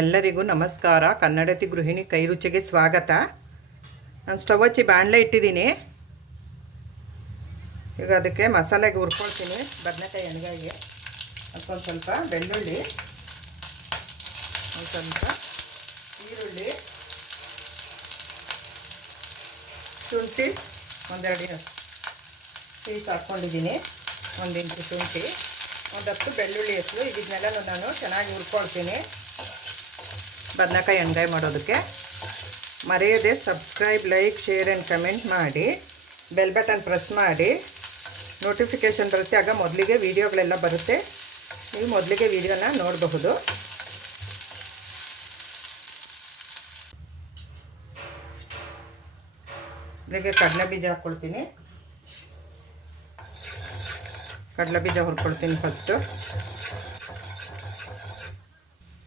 ಎಲ್ಲರಿಗೂ ನಮಸ್ಕಾರ. ಕನ್ನಡತಿ ಗೃಹಿಣಿ ಕೈರುಚಿಗೆ ಸ್ವಾಗತ. ನಾನು ಸ್ಟವ್ ಹಚ್ಚಿ ಬಾಣಲೆ ಇಟ್ಟಿದ್ದೀನಿ. ಈಗ ಅದಕ್ಕೆ ಮಸಾಲೆಗೆ ಹುರ್ಕೊಳ್ತೀನಿ. ಬದನೆಕಾಯಿ ಎಣ್ಗಾಯಿಗೆ ಅದಕ್ಕೊಂದು ಸ್ವಲ್ಪ ಬೆಳ್ಳುಳ್ಳಿ, ಒಂದು ಸ್ವಲ್ಪ ಈರುಳ್ಳಿ, ಶುಂಠಿ ಒಂದೆರಡು ಪೀಸ್ ಹಾಕ್ಕೊಂಡಿದ್ದೀನಿ, 1 ಇಂಚು ಶುಂಠಿ, 10 ಬೆಳ್ಳುಳ್ಳಿ ಹೆಸರು. ಇದನ್ನೆಲ್ಲ ನಾನು ಚೆನ್ನಾಗಿ ಹುರ್ಕೊಳ್ತೀನಿ ಬದನೆಕಾಯಿ ಎಣ್ಗಾಯಿ ಮಾಡೋದಕ್ಕೆ. ಮರೆಯದೆ subscribe, like, share and comment ಮಾಡಿ, ಬೆಲ್ ಬಟನ್ ಪ್ರೆಸ್ ಮಾಡಿ, ನೋಟಿಫಿಕೇಷನ್ ಬರುತ್ತೆ. ಆಗ ಮೊದಲಿಗೆ ವೀಡಿಯೋಗಳೆಲ್ಲ ಬರುತ್ತೆ, ನೀವು ಮೊದಲಿಗೆ ವೀಡಿಯೋನ ನೋಡಬಹುದು. ಇದಕ್ಕೆ ಕಡಲೆ ಬೀಜ ಹಾಕ್ಕೊಳ್ತೀನಿ. ಕಡಲೆ ಬೀಜ ಹುರ್ಕೊಳ್ತೀನಿ ಫಸ್ಟು.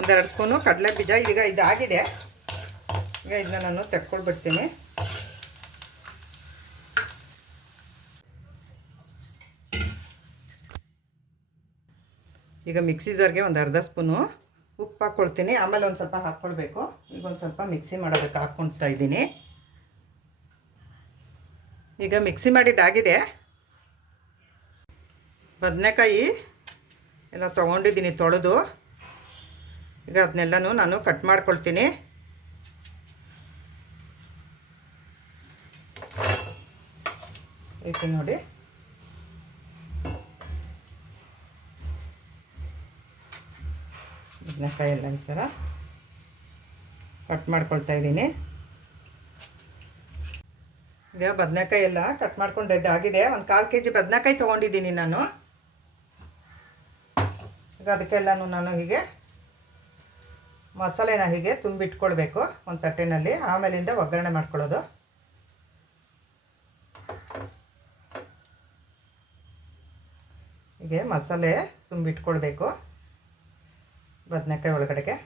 1-2 ಸ್ಪೂನು ಕಡಲೆ ಬೀಜ. ಈಗ ಇದಾಗಿದೆ. ಈಗ ಇದನ್ನ ನಾನು ತೆಕ್ಕೊಳ್ಬಿಡ್ತೀನಿ. ಈಗ ಮಿಕ್ಸಿ ಜಾರ್ಗೆ 1/2 ಸ್ಪೂನು ಉಪ್ಪು ಹಾಕ್ಕೊಳ್ತೀನಿ. ಆಮೇಲೆ ಒಂದು ಸ್ವಲ್ಪ ಹಾಕ್ಕೊಳ್ಬೇಕು. ಈಗ ಒಂದು ಸ್ವಲ್ಪ ಮಿಕ್ಸಿ ಮಾಡೋದಕ್ಕೆ ಹಾಕ್ಕೊಳ್ತಾ ಇದ್ದೀನಿ. ಈಗ ಮಿಕ್ಸಿ ಮಾಡಿದ್ದಾಗಿದೆ. ಬದನೆಕಾಯಿ ಎಲ್ಲ ತೊಗೊಂಡಿದ್ದೀನಿ ತೊಳೆದು. ಈಗ ಅದನ್ನೆಲ್ಲನೂ ನಾನು ಕಟ್ ಮಾಡ್ಕೊಳ್ತೀನಿ. ಐತಿ ನೋಡಿ. ಬದನೆಕಾಯಿ ಎಲ್ಲ ಈ ಥರ ಕಟ್ ಮಾಡ್ಕೊಳ್ತಾ ಇದ್ದೀನಿ. ಈಗ ಬದನೆಕಾಯಿ ಎಲ್ಲ ಕಟ್ ಮಾಡ್ಕೊಂಡಿದ್ದಾಗಿದೆ. 1/4 kg ಬದನೆಕಾಯಿ ತೊಗೊಂಡಿದ್ದೀನಿ ನಾನು. ಈಗ ಅದಕ್ಕೆಲ್ಲನೂ ನಾನು ಹೀಗೆ ಮಸಾಲೆನ ಹೀಗೆ ತುಂಬಿಟ್ಕೊಳ್ಬೇಕು ಒಂದು ತಟ್ಟೆನಲ್ಲಿ. ಆಮೇಲಿಂದ ಒಗ್ಗರಣೆ ಮಾಡ್ಕೊಳ್ಳೋದು. ಹೀಗೆ ಮಸಾಲೆ ತುಂಬಿಟ್ಕೊಳ್ಬೇಕು ಬದನೆಕಾಯಿ ಒಳಗಡೆಗೆ.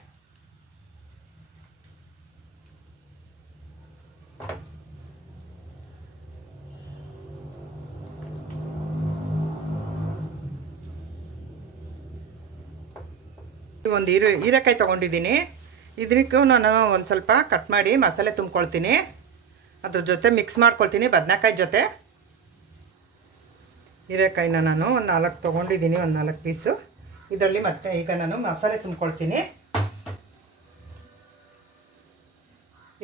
ಒಂದು ಹೀರೆಕಾಯಿ ತೊಗೊಂಡಿದ್ದೀನಿ. ಇದಕ್ಕೂ ನಾನು ಒಂದು ಸ್ವಲ್ಪ ಕಟ್ ಮಾಡಿ ಮಸಾಲೆ ತುಂಬ್ಕೊಳ್ತೀನಿ. ಅದ್ರ ಜೊತೆ ಮಿಕ್ಸ್ ಮಾಡ್ಕೊಳ್ತೀನಿ ಬದನೆಕಾಯಿ ಜೊತೆ. ಹೀರೆಕಾಯಿನ ನಾನು ಒಂದು 4 ತೊಗೊಂಡಿದ್ದೀನಿ, ಒಂದು 4 ಪೀಸು. ಇದರಲ್ಲಿ ಮತ್ತೆ ಈಗ ನಾನು ಮಸಾಲೆ ತುಂಬ್ಕೊಳ್ತೀನಿ.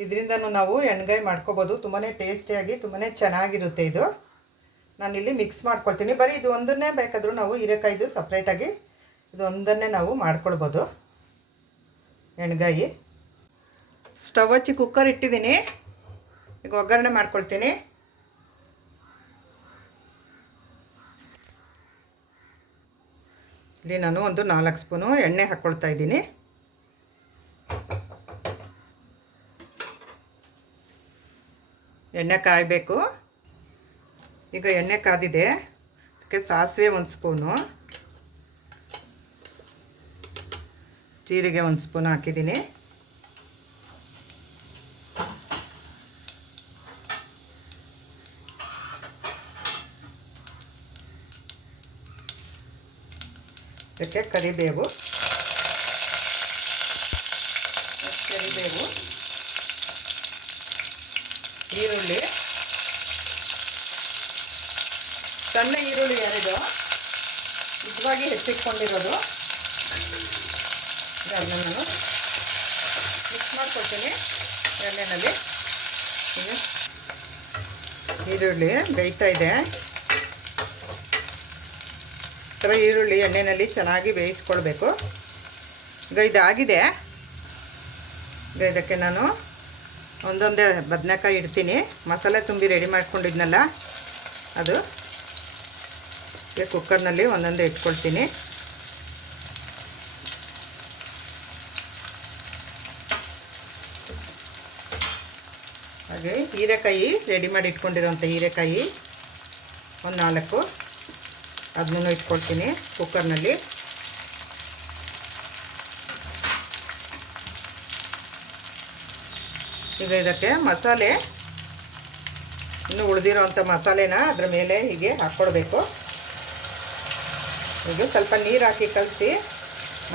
ಇದರಿಂದನೂ ನಾವು ಎಣ್ಗಾಯಿ ಮಾಡ್ಕೋಬೋದು. ತುಂಬಾ ಟೇಸ್ಟಿಯಾಗಿ ತುಂಬಾ ಚೆನ್ನಾಗಿರುತ್ತೆ ಇದು. ನಾನಿಲ್ಲಿ ಮಿಕ್ಸ್ ಮಾಡ್ಕೊಳ್ತೀನಿ. ಬರೀ ಇದು ಒಂದನ್ನೇ ಬೇಕಾದರೂ ನಾವು ಹೀರೆಕಾಯಿದು ಸಪ್ರೇಟಾಗಿ ಇದು ಒಂದನ್ನೇ ನಾವು ಮಾಡ್ಕೊಳ್ಬೋದು ಎಣ್ಗಾಯಿ. ಸ್ಟವ್ ಹಚ್ಚಿ ಕುಕ್ಕರ್ ಇಟ್ಟಿದ್ದೀನಿ. ಈಗ ಒಗ್ಗರಣೆ ಮಾಡ್ಕೊಳ್ತೀನಿ. ಇಲ್ಲಿ ನಾನು ಒಂದು 4 ಸ್ಪೂನು ಎಣ್ಣೆ ಹಾಕ್ಕೊಳ್ತಾ ಇದ್ದೀನಿ. ಎಣ್ಣೆ ಕಾಯಬೇಕು. ಈಗ ಎಣ್ಣೆ ಕಾದಿದೆ. ಅದಕ್ಕೆ ಸಾಸಿವೆ 1 ಸ್ಪೂನು, ಜೀರಿಗೆ 1 ಸ್ಪೂನ್ ಹಾಕಿದ್ದೀನಿ. ಇದಕ್ಕೆ ಕರಿಬೇವು, ಈರುಳ್ಳಿ, ಸಣ್ಣ ಈರುಳ್ಳಿ ಯಾರಿದು ನಿಜವಾಗಿ ಹೆಚ್ಚಿಟ್ಕೊಂಡಿರೋದು. ಅದನ್ನು ನಾನು ಮಿಕ್ಸ್ ಮಾಡ್ಕೊಳ್ತೀನಿ ಎಣ್ಣೆಯಲ್ಲಿ. ಈಗ ಈರುಳ್ಳಿ ಬೇಯ್ತಾ ಇದೆ. ಈ ಥರ ಈರುಳ್ಳಿ ಎಣ್ಣೆಯಲ್ಲಿ ಚೆನ್ನಾಗಿ ಬೇಯಿಸ್ಕೊಳ್ಬೇಕು. ಈಗ ಇದಾಗಿದೆ. ಈಗ ಇದಕ್ಕೆ ನಾನು ಒಂದೊಂದೇ ಬದನೆಕಾಯಿ ಇಡ್ತೀನಿ. ಮಸಾಲೆ ತುಂಬಿ ರೆಡಿ ಮಾಡ್ಕೊಂಡಿದ್ನಲ್ಲ ಅದು ಈಗ ಕುಕ್ಕರ್ನಲ್ಲಿ ಒಂದೊಂದೇ ಇಟ್ಕೊಳ್ತೀನಿ. ಹಾಗೆ ಹೀರೆಕಾಯಿ ರೆಡಿ ಮಾಡಿ ಇಟ್ಕೊಂಡಿರೋಂಥ ಹೀರೆಕಾಯಿ ಒಂದು 4 ಅದನ್ನೂ ಇಟ್ಕೊಳ್ತೀನಿ ಕುಕ್ಕರ್ನಲ್ಲಿ. ಈಗ ಇದಕ್ಕೆ ಮಸಾಲೆ ಇನ್ನು ಉಳಿದಿರೋಂಥ ಮಸಾಲೆನ ಅದರ ಮೇಲೆ ಹೀಗೆ ಹಾಕ್ಕೊಳ್ಬೇಕು. ಈಗ ಸ್ವಲ್ಪ ನೀರು ಹಾಕಿ ಕಲಸಿ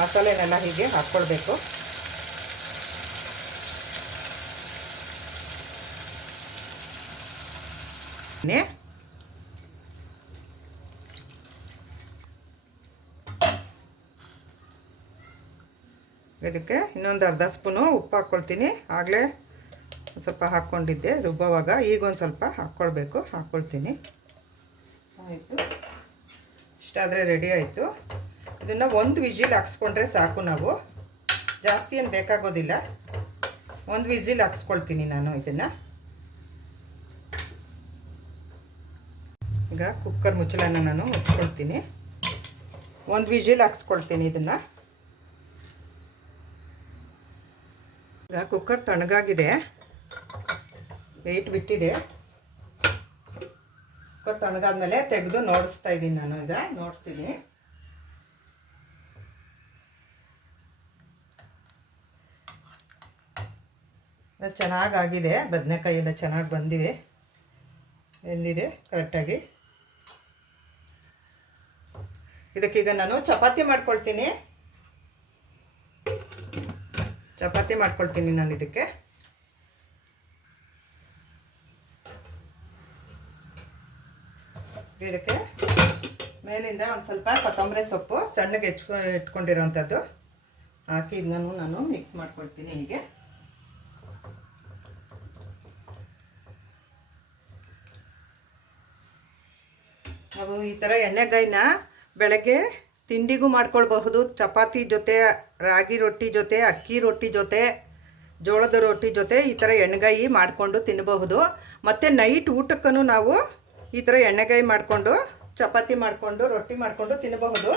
ಮಸಾಲೆನೆಲ್ಲ ಹೀಗೆ ಹಾಕ್ಕೊಳ್ಬೇಕು. ಇದಕ್ಕೆ ಇನ್ನೊಂದು ಅರ್ಧ ಸ್ಪೂನು ಉಪ್ಪು ಹಾಕ್ಕೊಳ್ತೀನಿ. ಆಗಲೇ ಸ್ವಲ್ಪ ಹಾಕ್ಕೊಂಡಿದ್ದೆ ರುಬ್ಬವಾಗ, ಈಗ ಒಂದು ಸ್ವಲ್ಪ ಹಾಕ್ಕೊಳ್ಬೇಕು. ಹಾಕ್ಕೊಳ್ತೀನಿ. ಆಯಿತು, ಇಷ್ಟಾದರೆ ರೆಡಿ ಆಯಿತು. ಇದನ್ನು ಒಂದು ವಿಜಿಲ್ ಹಾಕ್ಸ್ಕೊಂಡ್ರೆ ಸಾಕು. ನಾವು ಜಾಸ್ತಿ ಏನು ಬೇಕಾಗೋದಿಲ್ಲ. ಒಂದು ವಿಜಿಲ್ ಹಾಕ್ಸ್ಕೊಳ್ತೀನಿ ನಾನು ಇದನ್ನು. ಈಗ ಕುಕ್ಕರ್ ಮುಚ್ಚಳನ ನಾನು ಮುಚ್ಕೊಳ್ತೀನಿ. ಒಂದು ವಿಜಿಲ್ ಹಾಕ್ಸ್ಕೊಳ್ತೀನಿ ಇದನ್ನು. ಈಗ ಕುಕ್ಕರ್ ತಣ್ಣಗಾಗಿದೆ, ವೆಯ್ಟ್ ಬಿಟ್ಟಿದೆ. ಕುಕ್ಕರ್ ತಣ್ಣಗಾದ್ಮೇಲೆ ತೆಗೆದು ನೋಡಿಸ್ತಾ ಇದ್ದೀನಿ ನಾನು. ಈಗ ನೋಡ್ತೀನಿ. ಚೆನ್ನಾಗಾಗಿದೆ. ಬದನೆಕಾಯಿ ಎಲ್ಲ ಚೆನ್ನಾಗಿ ಬಂದಿವೆ, ಬೆಂದಿದೆ ಕರೆಕ್ಟಾಗಿ. ಇದಕ್ಕೀಗ ನಾನು ಚಪಾತಿ ಮಾಡ್ಕೊಳ್ತೀನಿ. ನಾನು ಇದಕ್ಕೆ ಮೇಲಿಂದ ಒಂದು ಸ್ವಲ್ಪ ಕೊತ್ತಂಬರಿ ಸೊಪ್ಪು ಸಣ್ಣಗೆ ಇಟ್ಕೊಂಡಿರೋವಂಥದ್ದು ಹಾಕಿ ಇದನ್ನು ನಾನು ಮಿಕ್ಸ್ ಮಾಡ್ಕೊಳ್ತೀನಿ. ಹೀಗೆ ನಾವು ಈ ಥರ ಎಣ್ಣೆಗಾಯಿನ ಬೆಳಗ್ಗೆ ತಿಂಡಿಗೂ ಮಾಡ್ಕೊಳ್ಬಹುದು. ಚಪಾತಿ ಜೊತೆ, ರಾಗಿ ರೊಟ್ಟಿ ಜೊತೆ, ಅಕ್ಕಿ ರೊಟ್ಟಿ ಜೊತೆ, ಜೋಳದ ರೊಟ್ಟಿ ಜೊತೆ ಈ ಥರ ಎಣ್ಣೆಗಾಯಿ ಮಾಡಿಕೊಂಡು ತಿನ್ನಬಹುದು. ಮತ್ತು ನೈಟ್ ಊಟಕ್ಕೂ ನಾವು ಈ ಥರ ಎಣ್ಣೆಗಾಯಿ ಮಾಡಿಕೊಂಡು ಚಪಾತಿ ಮಾಡಿಕೊಂಡು ರೊಟ್ಟಿ ಮಾಡಿಕೊಂಡು ತಿನ್ನಬಹುದು.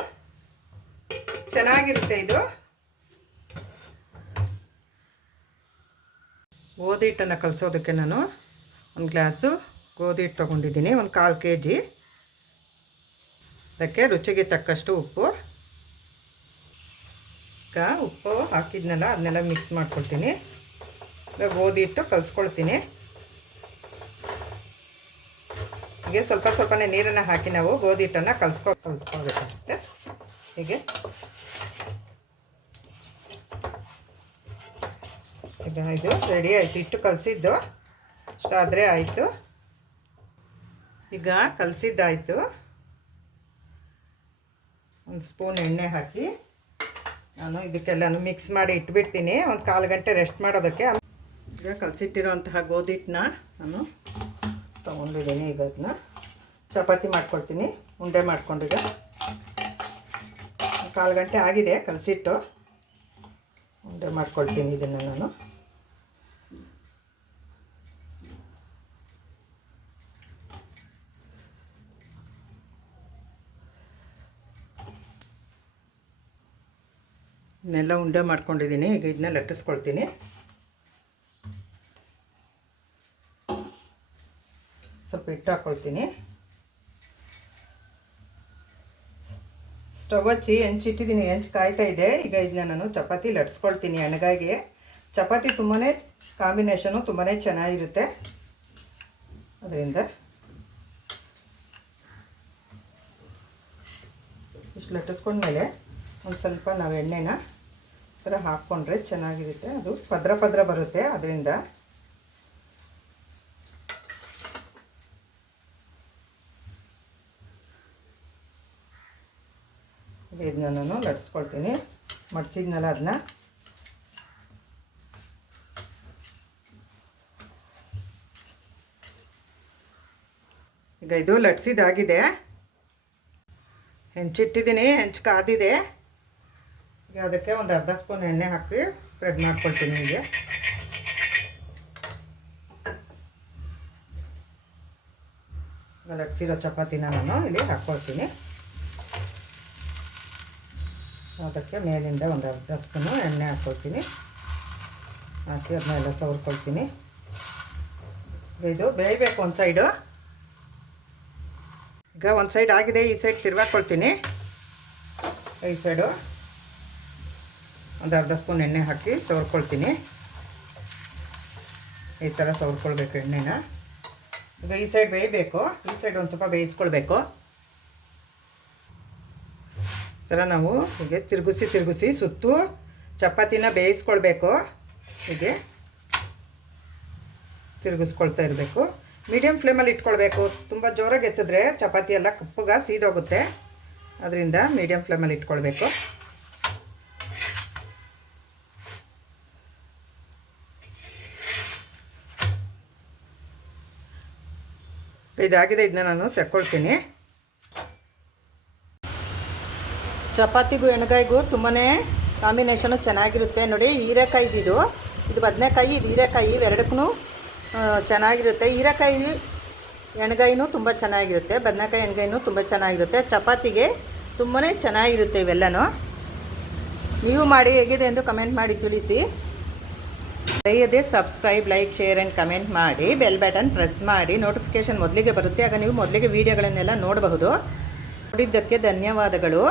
ಚೆನ್ನಾಗಿರುತ್ತೆ ಇದು. ಗೋಧಿ ಹಿಟ್ಟನ್ನು ಕಲಸೋದಕ್ಕೆ ನಾನು ಒಂದು ಗ್ಲಾಸು ಗೋಧಿ ಹಿಟ್ಟು ತೊಗೊಂಡಿದ್ದೀನಿ, ಒಂದು 1/4 kg. ಅದಕ್ಕೆ ರುಚಿಗೆ ತಕ್ಕಷ್ಟು ಉಪ್ಪು. ಈಗ ಉಪ್ಪು ಹಾಕಿದ್ನೆಲ್ಲ ಅದನ್ನೆಲ್ಲ ಮಿಕ್ಸ್ ಮಾಡ್ಕೊಳ್ತೀನಿ. ಈಗ ಗೋಧಿ ಹಿಟ್ಟು ಕಲಿಸ್ಕೊಳ್ತೀನಿ. ಹೀಗೆ ಸ್ವಲ್ಪನೇ ನೀರನ್ನು ಹಾಕಿ ನಾವು ಗೋಧಿ ಹಿಟ್ಟನ್ನು ಕಲಿಸ್ಕೊಳ್ಬೇಕಾಗುತ್ತೆ. ಹೀಗೆ ಈಗ ಇದು ರೆಡಿ ಆಯಿತು. ಹಿಟ್ಟು ಕಲಸಿದ್ದು ಇಷ್ಟಾದರೆ ಆಯಿತು. ಈಗ ಕಲಸಿದ್ದಾಯಿತು. ಒಂದು ಸ್ಪೂನ್ ಎಣ್ಣೆ ಹಾಕಿ ನಾನು ಇದಕ್ಕೆಲ್ಲನೂ ಮಿಕ್ಸ್ ಮಾಡಿ ಇಟ್ಬಿಡ್ತೀನಿ. ಒಂದು 1/4 ಗಂಟೆ ರೆಸ್ಟ್ ಮಾಡೋದಕ್ಕೆ. ಈಗ ಕಲಸಿಟ್ಟಿರೋಂತಹ ಗೋಧಿ ಹಿಟ್ಟನ್ನ ನಾನು ತೊಗೊಂಡಿದ್ದೀನಿ. ಈಗ ಅದನ್ನ ಚಪಾತಿ ಮಾಡ್ಕೊಳ್ತೀನಿ. ಉಂಡೆ ಮಾಡ್ಕೊಂಡಿದ್ದ 1/4 ಗಂಟೆ ಆಗಿದೆ ಕಲಸಿಟ್ಟು. ಉಂಡೆ ಮಾಡ್ಕೊಳ್ತೀನಿ ಇದನ್ನು ನಾನು. ಇದನ್ನೆಲ್ಲ ಉಂಡೆ ಮಾಡ್ಕೊಂಡಿದ್ದೀನಿ. ಈಗ ಇದನ್ನ ಲಟ್ಟಿಸ್ಕೊಳ್ತೀನಿ. ಸ್ವಲ್ಪ ಹಿಟ್ಟು ಹಾಕ್ಕೊಳ್ತೀನಿ. ಸ್ಟವ್ ಹಚ್ಚಿ ಹೆಂಚಿಟ್ಟಿದ್ದೀನಿ. ಹೆಂಚು ಕಾಯ್ತಾ ಇದೆ. ಈಗ ಇದನ್ನ ನಾನು ಚಪಾತಿ ಲಟ್ಟಿಸ್ಕೊಳ್ತೀನಿ. ಎಣ್ಣೆಗಾಯಿಗೆ ಚಪಾತಿ ತುಂಬಾ ಕಾಂಬಿನೇಷನು ತುಂಬಾ ಚೆನ್ನಾಗಿರುತ್ತೆ. ಅದರಿಂದ ಇಷ್ಟು ಲಟ್ಟಿಸ್ಕೊಂಡ್ಮೇಲೆ ಒಂದು ಸ್ವಲ್ಪ ನಾವು ಎಣ್ಣೆನ ಈ ಥರ ಹಾಕ್ಕೊಂಡ್ರೆ ಚೆನ್ನಾಗಿರುತ್ತೆ. ಅದು ಪದ್ರ ಬರುತ್ತೆ. ಅದರಿಂದ ಇದನ್ನ ನಾನು ಲಟ್ಟಿಸ್ಕೊಳ್ತೀನಿ. ಮಡ್ಚಿದ್ನಲ್ಲ ಅದನ್ನ. ಈಗ ಇದು ಲಟ್ಸಿದಾಗಿದೆ. ಹೆಂಚಿಟ್ಟಿದ್ದೀನಿ. ಹೆಂಚು ಕಾದಿದೆ. ಈಗ ಅದಕ್ಕೆ ಒಂದು ಅರ್ಧ ಸ್ಪೂನ್ ಎಣ್ಣೆ ಹಾಕಿ ಸ್ಪ್ರೆಡ್ ಮಾಡ್ಕೊಳ್ತೀನಿ. ಹೀಗೆ ಲಟ್ಸಿರೋ ಚಪಾತಿನ ನಾನು ಇಲ್ಲಿ ಹಾಕ್ಕೊಳ್ತೀನಿ. ಅದಕ್ಕೆ ಮೇಲಿಂದ ಒಂದು ಅರ್ಧ ಸ್ಪೂನು ಎಣ್ಣೆ ಹಾಕ್ಕೊಳ್ತೀನಿ. ಹಾಕಿ ಅದನ್ನೆಲ್ಲ ಸವರ್ಕೊಳ್ತೀನಿ. ಇದು ಬೇಯಬೇಕು ಒಂದು ಸೈಡು. ಈಗ ಒಂದು ಸೈಡ್ ಆಗಿದೆ. ಈ ಸೈಡ್ ತಿರ್ವಾಕೊಳ್ತೀನಿ. ಈ ಸೈಡು ಒಂದು ಅರ್ಧ ಸ್ಪೂನ್ ಎಣ್ಣೆ ಹಾಕಿ ಸವರ್ಕೊಳ್ತೀನಿ. ಈ ಥರ ಸವರ್ಕೊಳ್ಬೇಕು ಎಣ್ಣೆನ. ಈಗ ಈ ಸೈಡ್ ಬೇಯಬೇಕು. ಈ ಸೈಡ್ ಒಂದು ಸ್ವಲ್ಪ ಬೇಯಿಸ್ಕೊಳ್ಬೇಕು. ಈ ಥರ ನಾವು ಹೀಗೆ ತಿರುಗಿಸಿ ಸುತ್ತು ಚಪಾತಿನ ಬೇಯಿಸ್ಕೊಳ್ಬೇಕು. ಹೀಗೆ ತಿರುಗಿಸ್ಕೊಳ್ತಾ ಇರಬೇಕು. ಮೀಡಿಯಮ್ ಫ್ಲೇಮಲ್ಲಿ ಇಟ್ಕೊಳ್ಬೇಕು. ತುಂಬ ಜೋರಾಗಿ ಎತ್ತಿದ್ರೆ ಚಪಾತಿ ಎಲ್ಲ ಕಪ್ಪಗೆ ಸೀದೋಗುತ್ತೆ. ಅದರಿಂದ ಮೀಡಿಯಮ್ ಫ್ಲೇಮಲ್ಲಿ ಇಟ್ಕೊಳ್ಬೇಕು. ಇದಾಗಿದೆ, ಇದನ್ನ ನಾನು ತೆಕ್ಕೊಳ್ತೀನಿ. ಚಪಾತಿಗೂ ಎಣ್ಗಾಯಿಗೂ ತುಂಬಾ ಕಾಂಬಿನೇಷನು ಚೆನ್ನಾಗಿರುತ್ತೆ ನೋಡಿ. ಹೀರೆಕಾಯಿ ಇದು ಬದನೆಕಾಯಿ, ಇದು ಹೀರೆಕಾಯಿ, ಎರಡಕ್ಕೂ ಚೆನ್ನಾಗಿರುತ್ತೆ. ಹೀರೆಕಾಯಿ ಎಣ್ಗಾಯಿನೂ ತುಂಬ ಚೆನ್ನಾಗಿರುತ್ತೆ, ಬದನೆಕಾಯಿ ಎಣ್ಗಾಯಿನೂ ತುಂಬ ಚೆನ್ನಾಗಿರುತ್ತೆ. ಚಪಾತಿಗೆ ತುಂಬಾ ಚೆನ್ನಾಗಿರುತ್ತೆ ಇವೆಲ್ಲನೂ. ನೀವು ಮಾಡಿ ಹೇಗಿದೆ ಎಂದು ಕಮೆಂಟ್ ಮಾಡಿ ತಿಳಿಸಿ. ಮರೆಯದೆ subscribe, like, share and comment ಮಾಡಿ. ಬೆಲ್ ಬಟನ್ ಪ್ರೆಸ್ ಮಾಡಿ, ನೋಟಿಫಿಕೇಷನ್ ಮೊದಲಿಗೆ ಬರುತ್ತೆ. ಆಗ ನೀವು ಮೊದಲಿಗೆ ವೀಡಿಯೋಗಳನ್ನೆಲ್ಲ ನೋಡಬಹುದು. ನೋಡಿದ್ದಕ್ಕೆ ಧನ್ಯವಾದಗಳು.